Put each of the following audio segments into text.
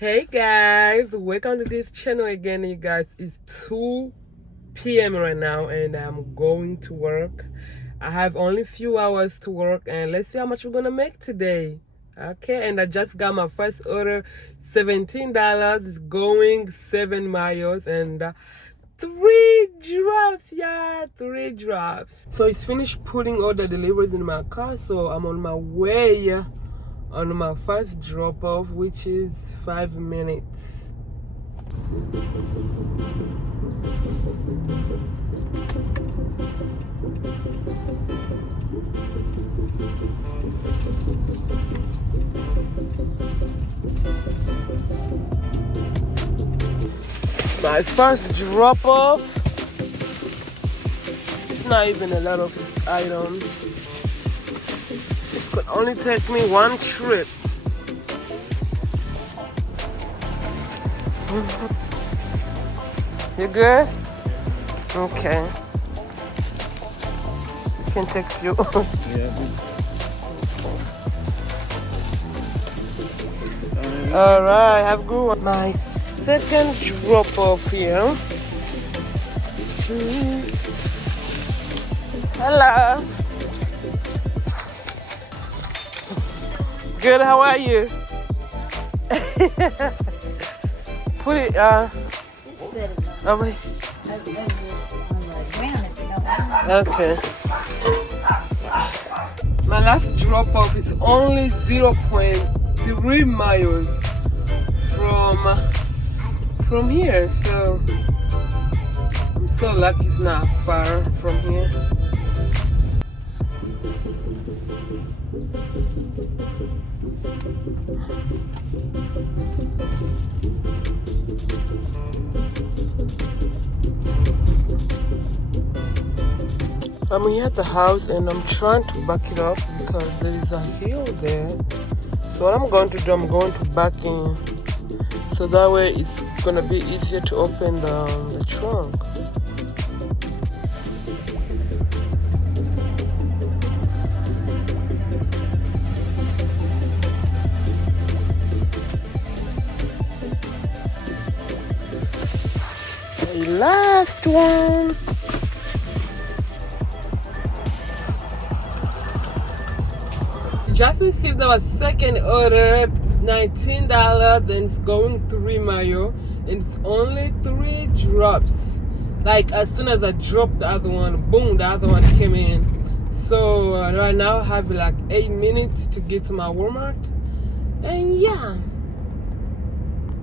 Hey guys, welcome to this channel again. You guys, it's 2 p.m. right now and I'm going to work. I have only a few hours to work and let's see how much we're gonna make today. Okay, and I just got my first order, $17. It's going 7 miles and 3 drops. Yeah, 3 drops. So it's finished putting all the deliveries in my car, so I'm on my way on my first drop off, which is 5 minutes. My first drop off. It's not even a lot of items. This could only take me one trip. You good? Okay. Can text you. Yeah. All right, have a good one. My second drop off here. Hello. Good, how are you? Put it, over here. Okay. My last drop off is only 0.3 miles from here, so I'm so lucky it's not far from here. I'm here at the house and I'm trying to back it up because there is a hill there. So what I'm going to do, I'm going to back in. So that way it's gonna be easier to open the trunk. The last one. Just received our second order, $19, then it's going 3 miles, and it's only 3 drops. Like as soon as I dropped the other one, boom, the other one came in. So right now I have like 8 minutes to get to my Walmart, and yeah.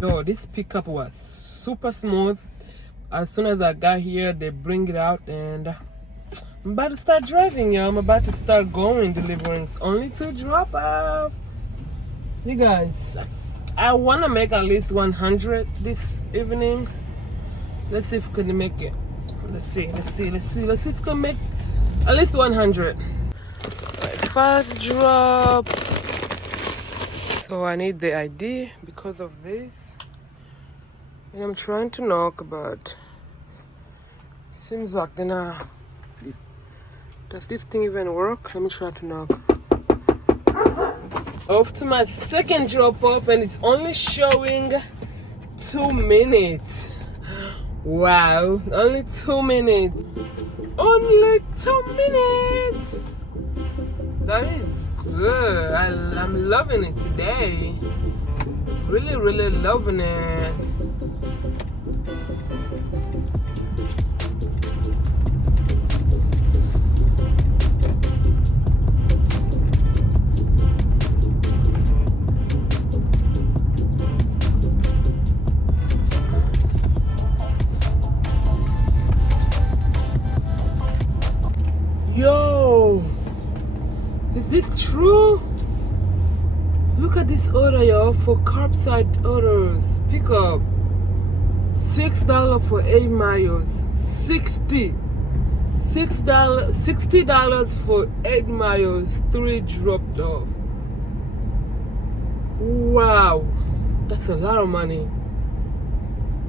Yo, this pickup was super smooth. As soon as I got here, they bring it out and I'm about to start driving, y'all. I'm about to start going, delivering. It's only 2 drop off. You guys, I want to make at least 100 this evening. Let's see if we can make it. Let's see if we can make at least 100. First drop. So I need the ID because of this. And I'm trying to knock, but seems like they're not. Does this thing even work? Let me try to knock. Off to my second drop off and it's only showing 2 minutes. Wow, only 2 minutes. Only 2 minutes. That is good. I'm loving it today. Really, really loving it. Yo, is this true? Look at this order, y'all, for curbside orders. Pick up $6 for 8 miles. $60 for 8 miles. 3 dropped off. Wow, that's a lot of money.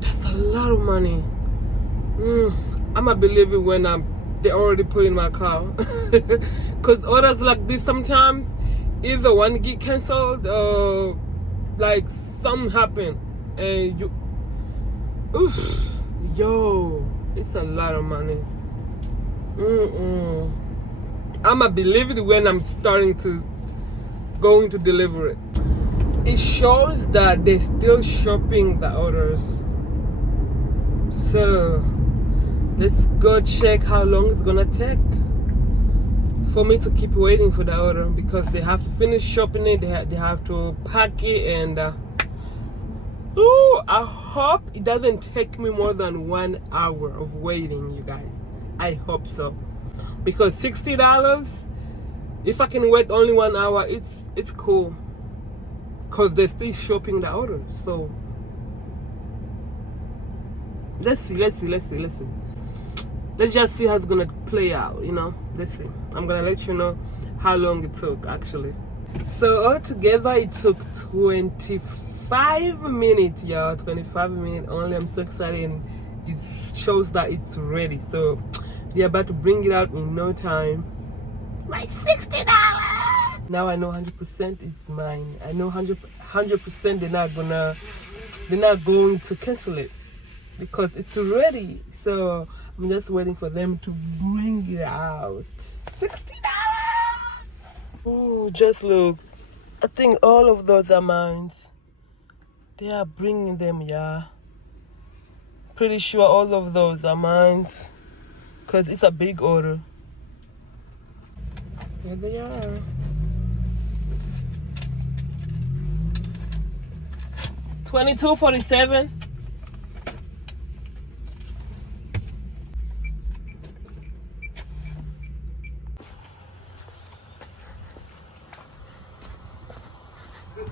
That's a lot of money. I'ma believe it when they already put in my car. Because orders like this sometimes either one get canceled or like something happened and you, oof, yo, it's a lot of money. I'ma believe it when I'm starting to going to deliver it. It shows that they're still shopping the orders. So let's go check how long it's gonna take for me to keep waiting for the order, because they have to finish shopping it, they have to pack it, and I hope it doesn't take me more than 1 hour of waiting, you guys. I hope so, because $60, if I can wait only 1 hour, it's cool, because they're still shopping the order. So let's see. Let's just see how it's gonna play out, you know. Let's see. I'm gonna let you know how long it took actually. So altogether it took 25 minutes, y'all. 25 minutes only. I'm so excited, and it shows that it's ready. So they're about to bring it out in no time. My $60. Now I know 100% is mine. I know 100% they're not going to cancel it, because it's ready. So I'm just waiting for them to bring it out. $60. Oh, just look. I think all of those are mine. They are bringing them, yeah. Pretty sure all of those are mine, because it's a big order. Here they are. $22.47.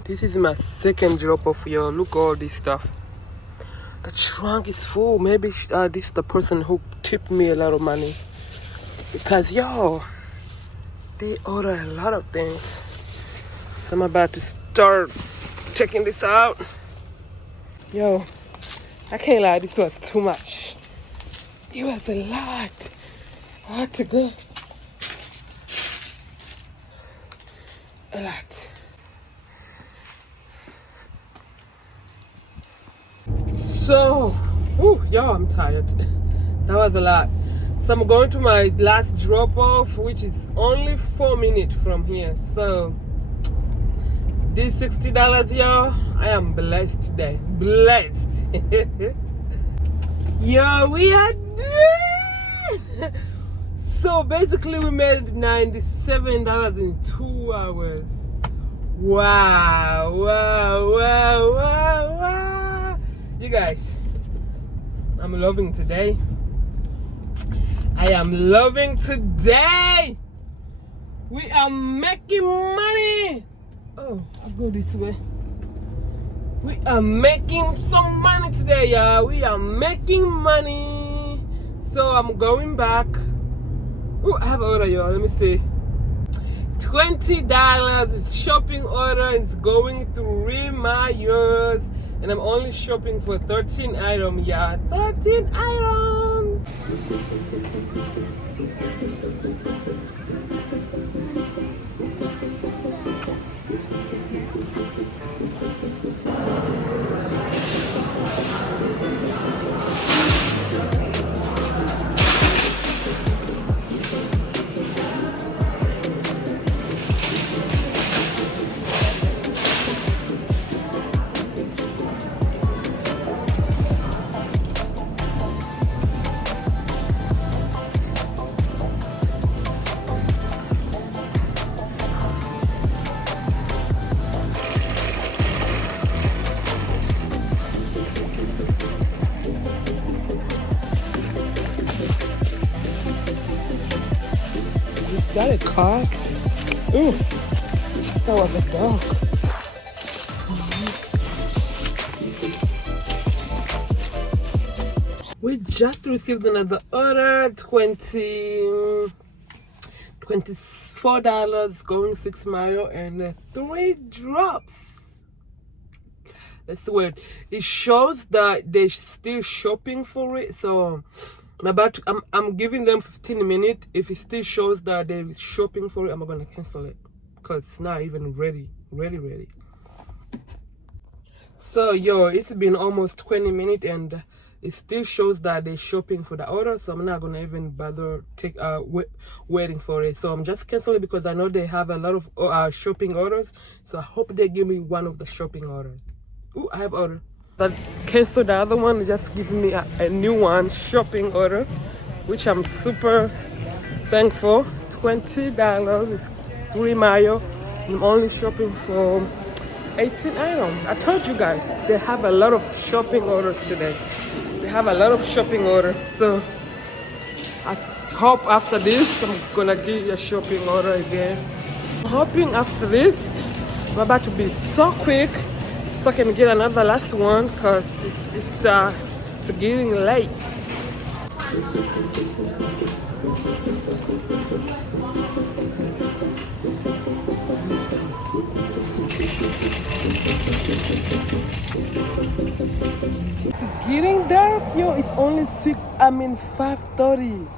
This is my second drop off, y'all. Look all this stuff. The trunk is full. Maybe this is the person who tipped me a lot of money, because y'all, they order a lot of things. So I'm about to start checking this out. Yo, I can't lie, this was too much. It was a lot. I had to go. A lot. So, y'all, I'm tired. That was a lot. So I'm going to my last drop off, which is only 4 minutes from here. So this $60, y'all, I am blessed today. Blessed. Yo, we are done. So basically we made $97 in 2 hours. Wow. You guys, I'm loving today. I am loving today. We are making money. Oh, I'll go this way. We are making some money today, y'all. We are making money. So I'm going back. Oh, I have an order, y'all. Let me see. $20. It's shopping order, and it's going 3 miles. And I'm only shopping for 13 items, yeah. 13 items. Is that a car? Ooh, that was a dog. We just received another order, $24 going 6 miles, and 3 drops. That's weird. It shows that they're still shopping for it, so I'm giving them 15 minutes. If it still shows that they're shopping for it, I'm gonna cancel it, because it's not even ready. So yo, it's been almost 20 minutes and it still shows that they're shopping for the order, so I'm not gonna even bother waiting for it. So I'm just canceling because I know they have a lot of shopping orders, so I hope they give me one of the shopping orders. Ooh, I have order that cancel the other one, just give me a new one, shopping order, which I'm super thankful. $20 is 3 mayo. I'm only shopping for 18 items. I told you guys they have a lot of shopping orders today. They have a lot of shopping orders. So I hope after this I'm gonna give you a shopping order again. I'm hoping after this I'm about to be so quick so I can get another last one because it's getting late. It's getting dark, yo. It's only 5:30.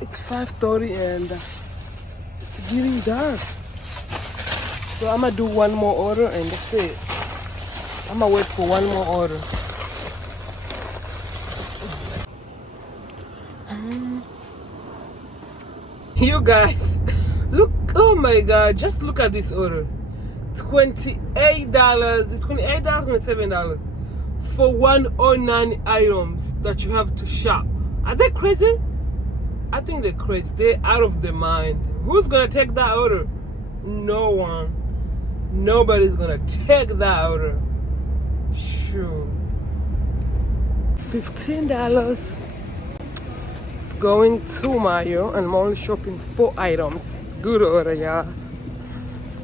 It's 5:30 and it's getting dark. So I'm gonna do one more order and that's it. I'm gonna wait for one more order. You guys, look, oh my god, just look at this order. $28, it's $28, $27 for 109 items that you have to shop. Are they crazy? I think they're crazy. They're out of their mind. Who's gonna take that order? No one. Nobody's gonna take that order. Sure. $15. It's going to Mayo and I'm only shopping 4 items. Good order, y'all.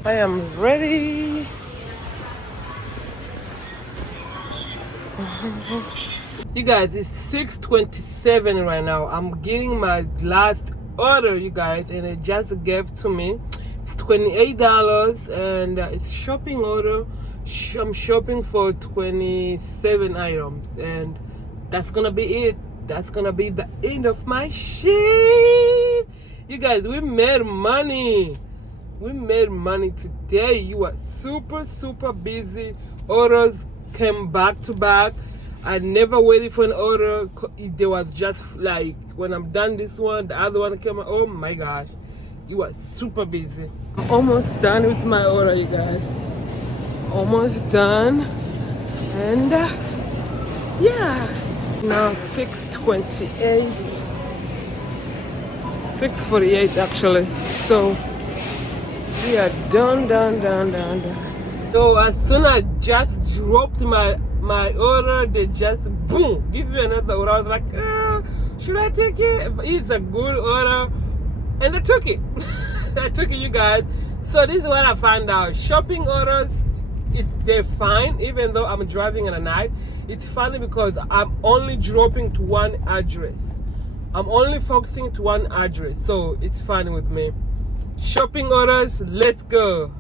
I am ready. You guys, it's 6:27 right now. I'm getting my last order, you guys, and it just gave to me. It's $28 and it's shopping order. I'm shopping for 27 items and that's gonna be it. That's gonna be the end of my shift. You guys, we made money. We made money today. You were super busy. Orders came back to back. I never waited for an order. There was just like when I'm done this one, the other one came. Oh my gosh, you were super busy. I'm almost done with my order, you guys. Almost done, and yeah. Now 6:28, 6:48 actually. So we are done. So as soon as I just dropped my order, they just boom give me another order. I was like, should I take it? It's a good order, and I took it. I took it, you guys. So this is what I found out. Shopping orders, they're fine, even though I'm driving at night. It's funny because I'm only dropping to one address. I'm only focusing to one address, so it's fine with me. Shopping orders, let's go.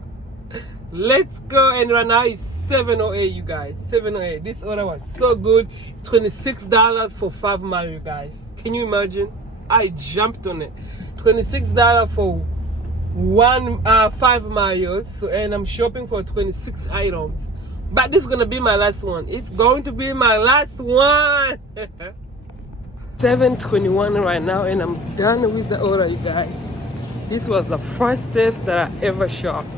Let's go. And right now it's 7:08, you guys. 7:08. This order was so good. $26 for 5 miles, you guys. Can you imagine? I jumped on it. $26 for 5 miles. So, and I'm shopping for 26 items. But this is gonna be my last one. It's going to be my last one. 7:21 right now, and I'm done with the order, you guys. This was the first test that I ever shopped.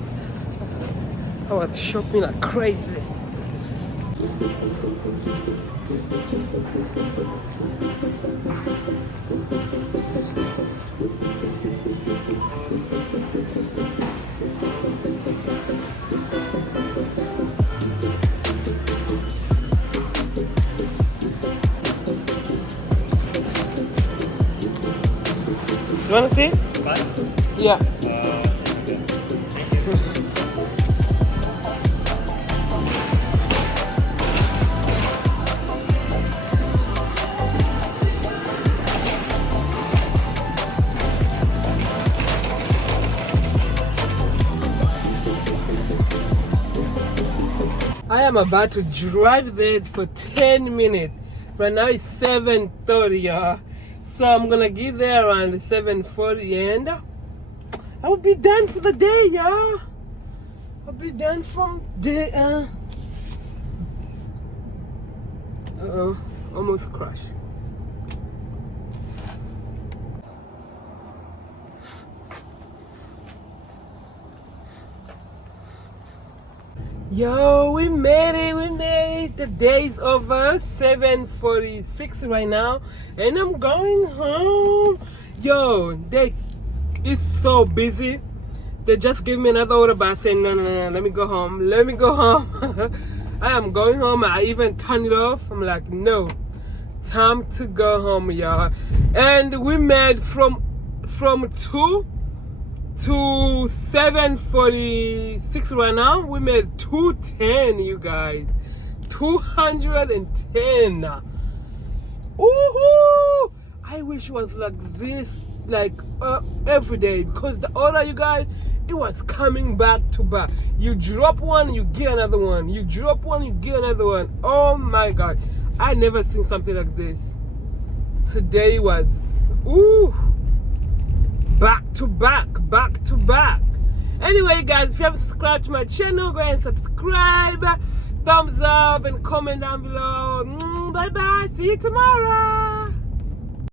I was shopping like crazy. You wanna see it? Yeah. I am about to drive there for 10 minutes. Right now it's 7:30, y'all. So I'm gonna get there around 7:40 and I will be done for the day, y'all. I'll be done from the Uh-oh, almost crashed. Yo, we made it. The day's over. 7:46 right now, and I'm going home. Yo, it's so busy. They just gave me another order, but I said no, let me go home. I am going home. I even turned it off. I'm like, no, time to go home, y'all. And we made from 2 to 7:46 right now. We made 210, you guys. 210. Woohoo! I wish it was like this, every day, because the order, you guys, it was coming back to back. You drop one, you get another one. You drop one, you get another one. Oh my God, I never seen something like this. Today was back to back. Anyway, guys, if you haven't subscribed to my channel, go ahead and subscribe. Thumbs up and comment down below. Bye bye. See you tomorrow.